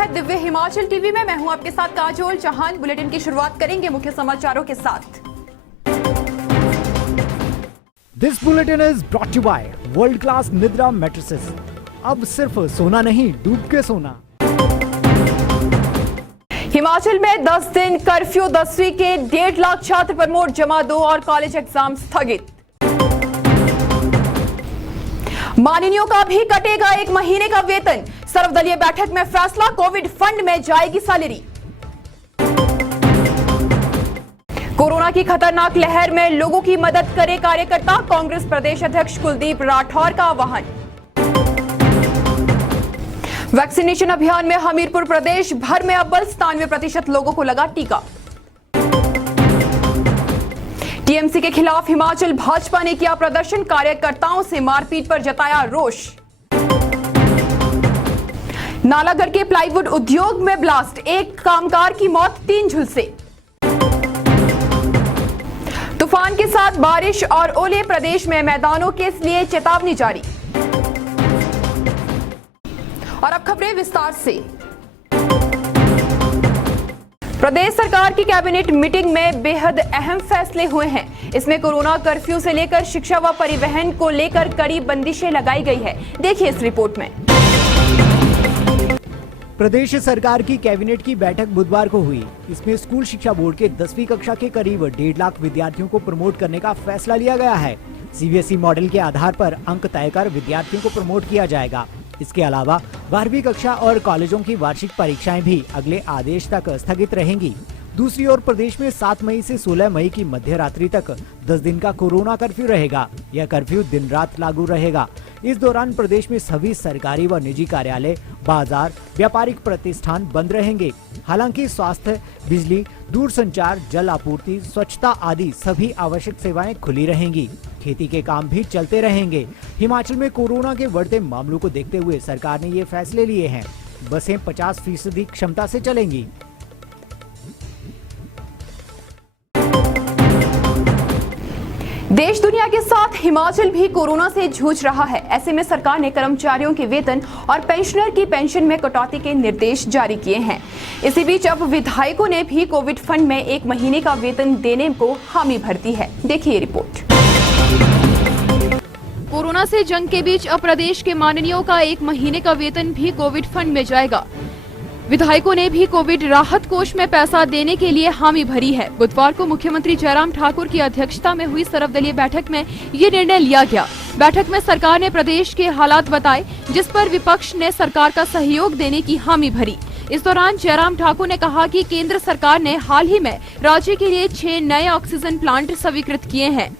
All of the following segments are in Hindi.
है दिव्य हिमाचल टीवी में। मैं हूं आपके साथ काजोल चौहान। बुलेटिन की शुरुआत करेंगे मुख्य समाचारों के साथ। This bulletin is brought you by world class Nidra mattresses. अब सिर्फ सोना नहीं, डूब के सोना। हिमाचल में 10 दिन कर्फ्यू, 10वीं के 1.5 लाख छात्र पर मोड जमा 2 और कॉलेज एग्जाम स्थगित। माननीयों का भी कटेगा 1 महीने का वेतन, सर्वदलीय बैठक में फैसला। कोविड फंड में जाएगी सैलरी। कोरोना की खतरनाक लहर में लोगों की मदद करे कार्यकर्ता, कांग्रेस प्रदेश अध्यक्ष कुलदीप राठौर का आह्वान। वैक्सीनेशन अभियान में हमीरपुर प्रदेश भर में अव्वल, 97% लोगों को लगा टीका। टीएमसी के खिलाफ हिमाचल भाजपा ने किया प्रदर्शन, कार्यकर्ताओं से मारपीट पर जताया रोष। नालागढ़ के प्लाईवुड उद्योग में ब्लास्ट, 1 कामगार की मौत, 3 झुलसे। तूफान के साथ बारिश और ओले, प्रदेश में मैदानों के लिए चेतावनी जारी। और अब खबरें विस्तार से। प्रदेश सरकार की कैबिनेट मीटिंग में बेहद अहम फैसले हुए हैं। इसमें कोरोना कर्फ्यू से लेकर शिक्षा व परिवहन को लेकर कड़ी बंदिशें लगाई गई है। देखिए इस रिपोर्ट में। प्रदेश सरकार की कैबिनेट की बैठक बुधवार को हुई। इसमें स्कूल शिक्षा बोर्ड के 10वीं कक्षा के करीब 1.5 लाख विद्यार्थियों को प्रमोट करने का फैसला लिया गया है। सीबीएसई मॉडल के आधार पर अंक तय कर विद्यार्थियों को प्रमोट किया जाएगा। इसके अलावा 12वीं कक्षा और कॉलेजों की वार्षिक परीक्षाएं भी अगले आदेश तक स्थगित रहेंगी। दूसरी ओर प्रदेश में 7 मई से 16 मई की मध्य रात्रि तक 10 दिन का कोरोना कर्फ्यू रहेगा। यह कर्फ्यू दिन रात लागू रहेगा। इस दौरान प्रदेश में सभी सरकारी व निजी कार्यालय, बाजार, व्यापारिक प्रतिष्ठान बंद रहेंगे। हालांकि स्वास्थ्य, बिजली, दूरसंचार, जल आपूर्ति, स्वच्छता आदि सभी आवश्यक सेवाएं खुली रहेंगी। खेती के काम भी चलते रहेंगे। हिमाचल में कोरोना के बढ़ते मामलों को देखते हुए सरकार ने ये फैसले लिए हैं। बसें 50% क्षमता से चलेंगी। देश दुनिया के साथ हिमाचल भी कोरोना से जूझ रहा है। ऐसे में सरकार ने कर्मचारियों के वेतन और पेंशनर की पेंशन में कटौती के निर्देश जारी किए हैं। इसी बीच अब विधायकों ने भी कोविड फंड में 1 महीने का वेतन देने को हामी भर दी है। देखिए रिपोर्ट। कोरोना से जंग के बीच अब प्रदेश के माननीयों का 1 महीने का वेतन भी कोविड फंड में जाएगा। विधायकों ने भी कोविड राहत कोष में पैसा देने के लिए हामी भरी है। बुधवार को मुख्यमंत्री जयराम ठाकुर की अध्यक्षता में हुई सर्वदलीय बैठक में ये निर्णय लिया गया। बैठक में सरकार ने प्रदेश के हालात बताए, जिस पर विपक्ष ने सरकार का सहयोग देने की हामी भरी। इस दौरान जयराम ठाकुर ने कहा कि केंद्र सरकार ने हाल ही में राज्य के लिए 6 नए ऑक्सीजन प्लांट स्वीकृत किए हैं।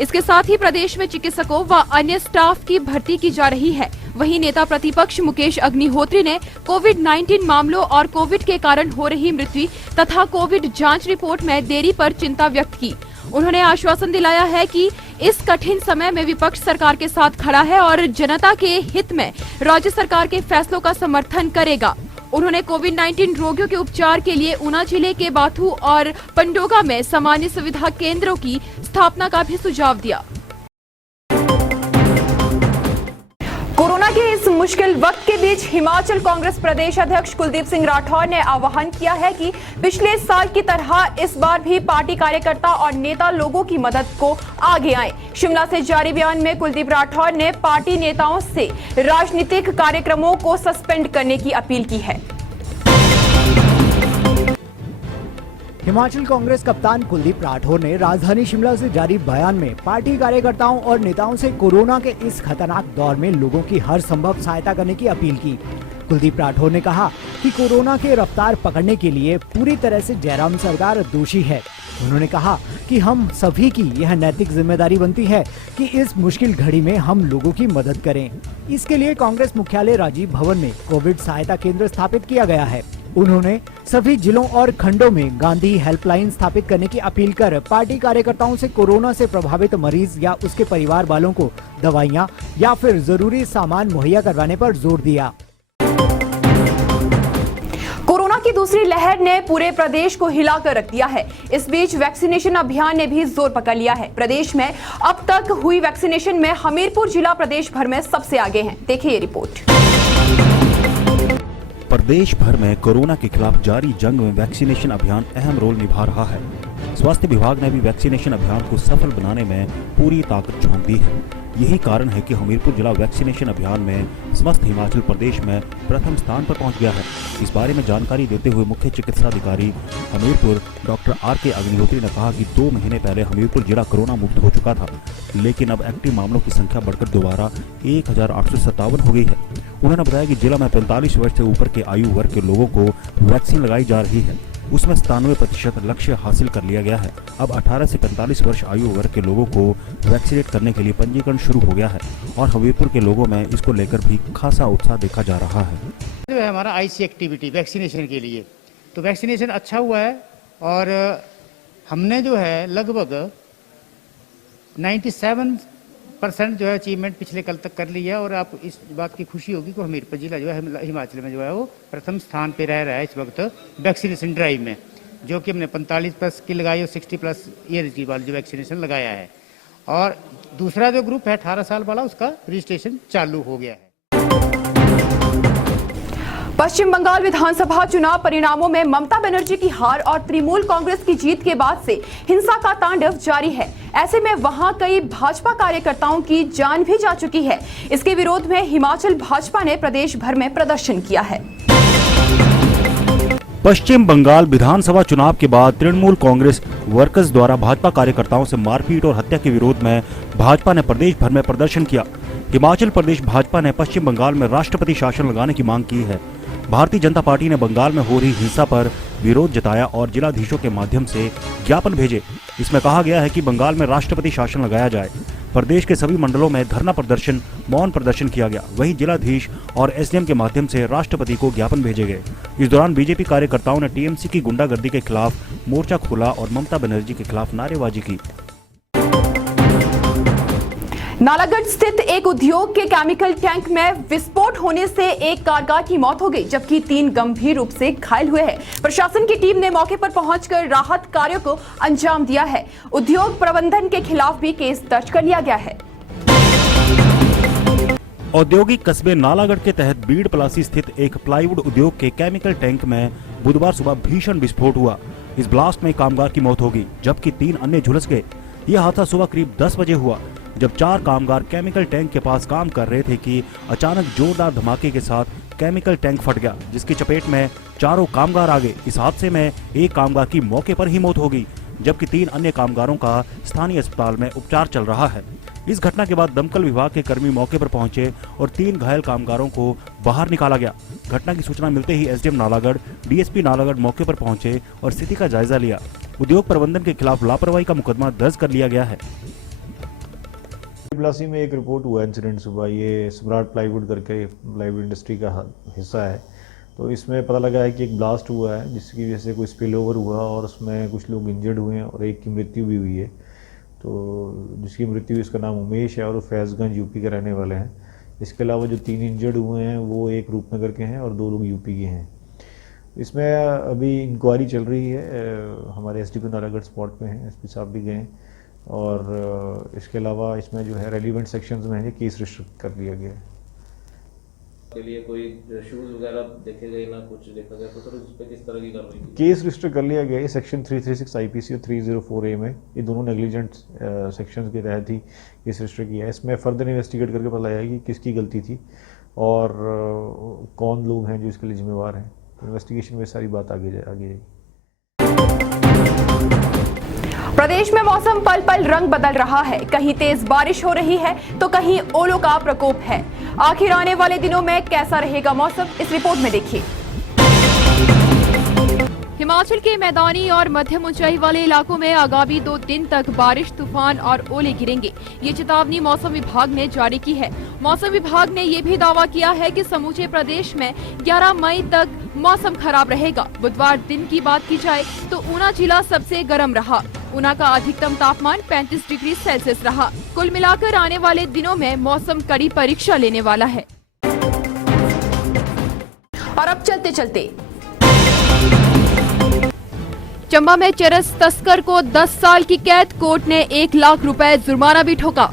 इसके साथ ही प्रदेश में चिकित्सकों व अन्य स्टाफ की भर्ती की जा रही है। वहीं नेता प्रतिपक्ष मुकेश अग्निहोत्री ने कोविड-19 मामलों और कोविड के कारण हो रही मृत्यु तथा कोविड जांच रिपोर्ट में देरी पर चिंता व्यक्त की। उन्होंने आश्वासन दिलाया है कि इस कठिन समय में विपक्ष सरकार के साथ खड़ा है और जनता के हित में राज्य सरकार के फैसलों का समर्थन करेगा। उन्होंने कोविड-19 रोगियों के उपचार के लिए ऊना जिले के बाथू और पंडोगा में सामान्य सुविधा केंद्रों की स्थापना का भी सुझाव दिया। कोरोना के इस मुश्किल वक्त के बीच हिमाचल कांग्रेस प्रदेश अध्यक्ष कुलदीप सिंह राठौर ने आह्वान किया है कि पिछले साल की तरह इस बार भी पार्टी कार्यकर्ता और नेता लोगों की मदद को आगे आए। शिमला से जारी बयान में कुलदीप राठौर ने पार्टी नेताओं से राजनीतिक कार्यक्रमों को सस्पेंड करने की अपील की है। हिमाचल कांग्रेस कप्तान कुलदीप राठौर ने राजधानी शिमला से जारी बयान में पार्टी कार्यकर्ताओं और नेताओं से कोरोना के इस खतरनाक दौर में लोगों की हर संभव सहायता करने की अपील की। कुलदीप राठौर ने कहा कि कोरोना के रफ्तार पकड़ने के लिए पूरी तरह से जयराम सरकार दोषी है। उन्होंने कहा कि हम सभी की यह नैतिक जिम्मेदारी बनती है कि इस मुश्किल घड़ी में हम लोगों की मदद करें। इसके लिए कांग्रेस मुख्यालय राजीव भवन में कोविड सहायता केंद्र स्थापित किया गया है। उन्होंने सभी जिलों और खंडों में गांधी हेल्पलाइन स्थापित करने की अपील कर पार्टी कार्यकर्ताओं से कोरोना से प्रभावित मरीज या उसके परिवार वालों को दवाइयां या फिर जरूरी सामान मुहैया करवाने पर जोर दिया। कोरोना की दूसरी लहर ने पूरे प्रदेश को हिलाकर रख दिया है। इस बीच वैक्सीनेशन अभियान ने भी जोर पकड़ लिया है। प्रदेश में अब तक हुई वैक्सीनेशन में हमीरपुर जिला प्रदेश भर में सबसे आगे है। देखिए ये रिपोर्ट। प्रदेश भर में कोरोना के खिलाफ जारी जंग में वैक्सीनेशन अभियान अहम रोल निभा रहा है। स्वास्थ्य विभाग ने भी वैक्सीनेशन अभियान को सफल बनाने में पूरी ताकत झोंक दी है। यही कारण है कि हमीरपुर जिला वैक्सीनेशन अभियान में समस्त हिमाचल प्रदेश में प्रथम स्थान पर पहुंच गया है। इस बारे में जानकारी देते हुए मुख्य चिकित्सा अधिकारी हमीरपुर डॉक्टर RK अग्निहोत्री ने कहा कि 2 महीने पहले हमीरपुर जिला कोरोना मुक्त हो चुका था, लेकिन अब एक्टिव मामलों की संख्या बढ़कर दोबारा 1857 हो गई है। उन्होंने बताया कि जिला में 45 वर्ष से ऊपर के आयु वर्ग के लोगों को वैक्सीन लगाई जा रही है। उसमें 97% लक्ष्य हासिल कर लिया गया है। अब 18 से 45 वर्ष आयु वर्ग के लोगों को वैक्सीनेट करने के लिए पंजीकरण शुरू हो गया है और हमीरपुर के लोगों में इसको लेकर भी खासा उत्साह देखा जा रहा है। जो है हमारा IC एक्टिविटी वैक्सीनेशन के लिए, तो वैक्सीनेशन अच्छा हुआ है और हमने जो है लगभग 97% जो है अचीवमेंट पिछले कल तक कर लिया। और आप इस बात की खुशी होगी कि हमीरपुर जिला जो है हिमाचल में जो है वो प्रथम स्थान पे रह रहा है इस वक्त वैक्सीनेशन ड्राइव में, जो कि हमने 45+ की लगाई और 60+ ईयर की वाली जो वैक्सीनेशन लगाया है। और दूसरा जो ग्रुप है 18 साल वाला, उसका रजिस्ट्रेशन चालू हो गया है। पश्चिम बंगाल विधानसभा चुनाव परिणामों में ममता बनर्जी की हार और तृणमूल कांग्रेस की जीत के बाद से हिंसा का तांडव जारी है। ऐसे में वहां कई भाजपा कार्यकर्ताओं की जान भी जा चुकी है। इसके विरोध में हिमाचल भाजपा ने प्रदेश भर में प्रदर्शन किया है। पश्चिम बंगाल विधानसभा चुनाव के बाद तृणमूल कांग्रेस वर्कर्स द्वारा भाजपा कार्यकर्ताओं से मारपीट और हत्या के विरोध में भाजपा ने प्रदेश भर में प्रदर्शन किया। हिमाचल प्रदेश भाजपा ने पश्चिम बंगाल में राष्ट्रपति शासन लगाने की मांग की है। भारतीय जनता पार्टी ने बंगाल में हो रही हिंसा पर विरोध जताया और जिलाधीशों के माध्यम से ज्ञापन भेजे। इसमें कहा गया है कि बंगाल में राष्ट्रपति शासन लगाया जाए। प्रदेश के सभी मंडलों में धरना प्रदर्शन, मौन प्रदर्शन किया गया। वहीं जिलाधीश और SDM के माध्यम से राष्ट्रपति को ज्ञापन भेजे गए। इस दौरान बीजेपी कार्यकर्ताओं ने TMC की गुंडागर्दी के खिलाफ मोर्चा खोला और ममता बनर्जी के खिलाफ नारेबाजी की। नालागढ़ स्थित एक उद्योग के केमिकल टैंक में विस्फोट होने से एक कामगार की मौत हो गई, जबकि 3 गंभीर रूप से घायल हुए हैं। प्रशासन की टीम ने मौके पर पहुंचकर राहत कार्यों को अंजाम दिया है। उद्योग प्रबंधन के खिलाफ भी केस दर्ज कर लिया गया है। औद्योगिक कस्बे नालागढ़ के तहत बीड़ पलासी स्थित एक प्लाईवुड उद्योग के केमिकल टैंक में बुधवार सुबह भीषण विस्फोट हुआ। इस ब्लास्ट में कामगार की मौत हो गई, जबकि 3 अन्य झुलस गए। यह हादसा सुबह करीब 10 बजे हुआ, जब 4 कामगार केमिकल टैंक के पास काम कर रहे थे कि अचानक जोरदार धमाके के साथ केमिकल टैंक फट गया, जिसकी चपेट में 4 कामगार आ गए। इस हादसे में एक कामगार की मौके पर ही मौत हो गई, जबकि 3 अन्य कामगारों का स्थानीय अस्पताल में उपचार चल रहा है। इस घटना के बाद दमकल विभाग के कर्मी मौके पर पहुंचे और 3 घायल कामगारों को बाहर निकाला गया। घटना की सूचना मिलते ही SDM नालागढ़, DSP नालागढ़ मौके पर पहुंचे और स्थिति का जायजा लिया। उद्योग प्रबंधन के खिलाफ लापरवाही का मुकदमा दर्ज कर लिया गया है। पलासी में एक रिपोर्ट हुआ इंसिडेंट सुबह, ये सम्राट प्लाईवुड करके प्लाईवुड इंडस्ट्री का हिस्सा है। तो इसमें पता लगा है कि एक ब्लास्ट हुआ है, जिसकी वजह से कोई स्पिल ओवर हुआ और उसमें कुछ लोग इंजर्ड हुए हैं और एक की मृत्यु भी हुई है। तो जिसकी मृत्यु, इसका नाम उमेश है और वो फैज़गंज UP के रहने वाले हैं। इसके अलावा जो 3 इंजर्ड हुए हैं वो एक रूपनगर के हैं और 2 लोग UP के हैं। इसमें अभी इंक्वायरी चल रही है। हमारे SDP नालागढ़ स्पॉट पे हैं, SP साहब भी गए और इसके अलावा इसमें जो है रेलिवेंट सेक्शंस में है केस रजिस्टर कर लिया गया है। के लिए कोई शूज वगैरह देखे गए ना, कुछ देखा गया तो सर उस पे किस तरह की कार्रवाई की? केस रजिस्टर कर लिया गया है सेक्शन 336 IPC और 304A में। ये दोनों नेग्लिजेंट सेक्शंस के तहत ही केस रजिस्टर किया है। इसमें फर्दर इन्वेस्टिगेट करके पता लगाया कि किसकी गलती थी और कौन लोग हैं जो इसके लिए जिम्मेवार हैं। इन्वेस्टिगेशन में सारी बात आगे जाएगी। प्रदेश में मौसम पल पल रंग बदल रहा है। कहीं तेज बारिश हो रही है तो कहीं ओलों का प्रकोप है। आखिर आने वाले दिनों में कैसा रहेगा मौसम, इस रिपोर्ट में देखिए। हिमाचल के मैदानी और मध्यम ऊंचाई वाले इलाकों में आगामी 2 दिन तक बारिश, तूफान और ओले गिरेंगे। ये चेतावनी मौसम विभाग ने जारी की है। मौसम विभाग ने ये भी दावा किया है कि समूचे प्रदेश में 11 मई तक मौसम खराब रहेगा। बुधवार दिन की बात की जाए तो ऊना जिला सबसे गर्म रहा। ऊना का अधिकतम तापमान 35 डिग्री सेल्सियस रहा। कुल मिलाकर आने वाले दिनों में मौसम कड़ी परीक्षा लेने वाला है। और अब चलते चलते चंबा में चरस तस्कर को 10 साल की कैद, कोर्ट ने 1 लाख रुपए जुर्माना भी ठोका।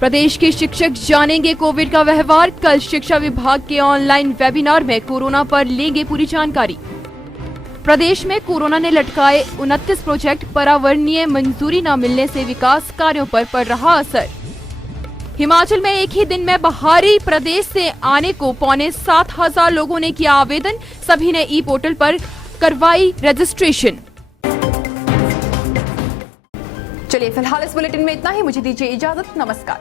प्रदेश के शिक्षक जानेंगे कोविड का व्यवहार। कल शिक्षा विभाग के ऑनलाइन वेबिनार में कोरोना पर लेंगे पूरी जानकारी। प्रदेश में कोरोना ने लटकाए 29 प्रोजेक्ट, पर्यावरणीय मंजूरी न मिलने से विकास कार्यों पर पड़ रहा असर। हिमाचल में एक ही दिन में बाहरी प्रदेश से आने को 7,500 लोगों ने किया आवेदन। सभी ने ई पोर्टल पर करवाई रजिस्ट्रेशन। चलिए फिलहाल इस बुलेटिन में इतना ही। मुझे दीजिए इजाजत। नमस्कार।